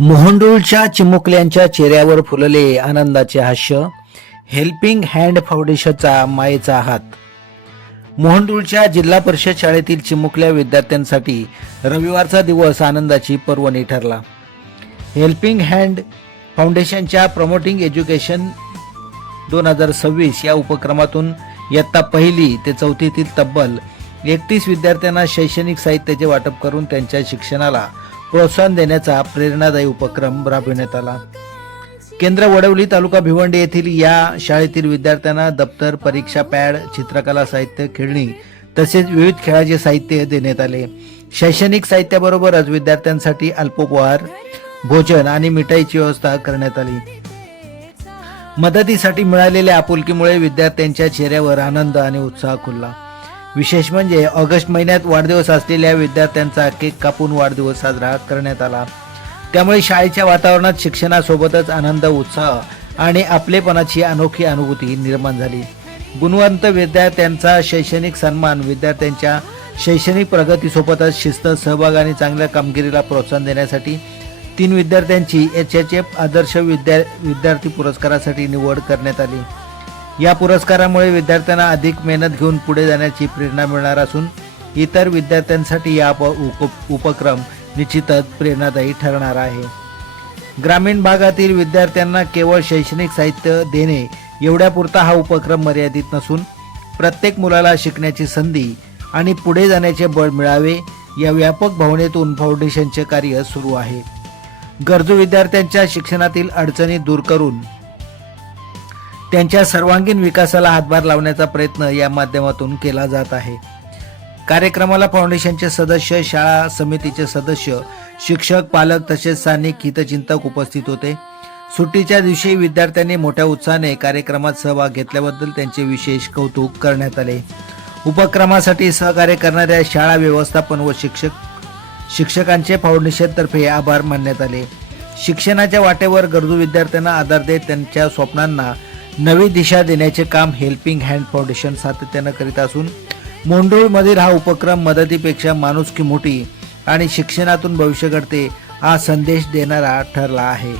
मोहंडूळच्या चिमुकल्यांच्या चेहऱ्यावर फुलले आनंदाचे हास्य. हेल्पिंग हँड फाउंडेशनचा मायेचा हात. मोहंडूळच्या जिल्हा परिषद शाळेतील चिमुकल्या विद्यार्थ्यांसाठी रविवारचा दिवस आनंदाची पर्वणी ठरला. हेल्पिंग हँड फाउंडेशनच्या प्रमोटिंग एज्युकेशन 2026 या उपक्रमातून इयत्ता 1ली ते 4थीतील तब्बल 31 विद्यार्थ्यांना शैक्षणिक साहित्याचे वाटप करून त्यांच्या शिक्षणाला प्रोत्साहन देण्याचा प्रेरणादायी उपक्रम राबविण्यात आला. केंद्र वडवली, तालुका भिवंडी येथील या शाळेतील विद्यार्थ्यांना दप्तर, परीक्षा पॅड, चित्रकला साहित्य, खेळणी तसेच विविध खेळाचे साहित्य देण्यात आले. शैक्षणिक साहित्याबरोबरच विद्यार्थ्यांसाठी अल्पोपहार, भोजन आणि मिठाईची व्यवस्था करण्यात आली. मदतीसाठी मिळालेल्या आपुलकीमुळे विद्यार्थ्यांच्या चेहऱ्यावर आनंद आणि उत्साह खुलला. विशेष म्हणजे ऑगस्ट महिन्यात वाढदिवस असलेल्या विद्यार्थ्यांचा केक कापून वाढदिवस साजरा करण्यात आला. त्यामुळे शाळेच्या वातावरणात शिक्षणासोबतच आनंद, उत्साह आणि आपलेपणाची अनोखी अनुभूती निर्माण झाली. गुणवंत विद्यार्थ्यांचा शैक्षणिक सन्मान, विद्यार्थ्यांच्या शैक्षणिक प्रगतीसोबतच शिस्त, सहभाग आणि चांगल्या कामगिरीला प्रोत्साहन देण्यासाठी 3 विद्यार्थ्यांची HHF आदर्श विद्यार्थी पुरस्कारासाठी निवड करण्यात आली. या पुरस्कारामुळे विद्यार्थ्यांना अधिक मेहनत घेऊन पुढे जाण्याची प्रेरणा मिळणार असून इतर विद्यार्थ्यांसाठी हा उपक्रम निश्चितच प्रेरणादायी ठरणार आहे. ग्रामीण भागातील विद्यार्थ्यांना केवळ शैक्षणिक साहित्य देणे एवढ्यापुरता हा उपक्रम मर्यादित नसून प्रत्येक मुलाला शिकण्याची संधी आणि पुढे जाण्याचे बळ मिळावे या व्यापक भावनेतून फाउंडेशनचे कार्य सुरू आहे. गरजू विद्यार्थ्यांच्या शिक्षणातील अडचणी दूर करून त्यांच्या सर्वांगीण विकासाला हातभार लावण्याचा प्रयत्न या माध्यमातून केला जात आहे. कार्यक्रमाला फाउंडेशनचे सदस्य, शाळा समितीचे सदस्य, शिक्षक, पालक तसेच स्थानिक हितचिंतक उपस्थित होते. सुट्टीच्या दिवशी विद्यार्थ्यांनी मोठ्या उत्साहाने कार्यक्रमात सहभाग घेतल्याबद्दल त्यांचे विशेष कौतुक करण्यात आले. उपक्रमासाठी सहकार्य करणाऱ्या शाळा व्यवस्थापन व शिक्षकांचे फाउंडेशनतर्फे आभार मानण्यात आले. शिक्षणाच्या वाटेवर गरजू विद्यार्थ्यांना आधार देत त्यांच्या स्वप्नांना नवी दिशा देण्याचे काम हेल्पिंग हँड फाउंडेशन सातत्याने करीत असून मोंडूळमधील हा उपक्रम मदतीपेक्षा माणुसकी मोठी आणि शिक्षणातून भविष्य घडते हा संदेश देणारा ठरला आहे.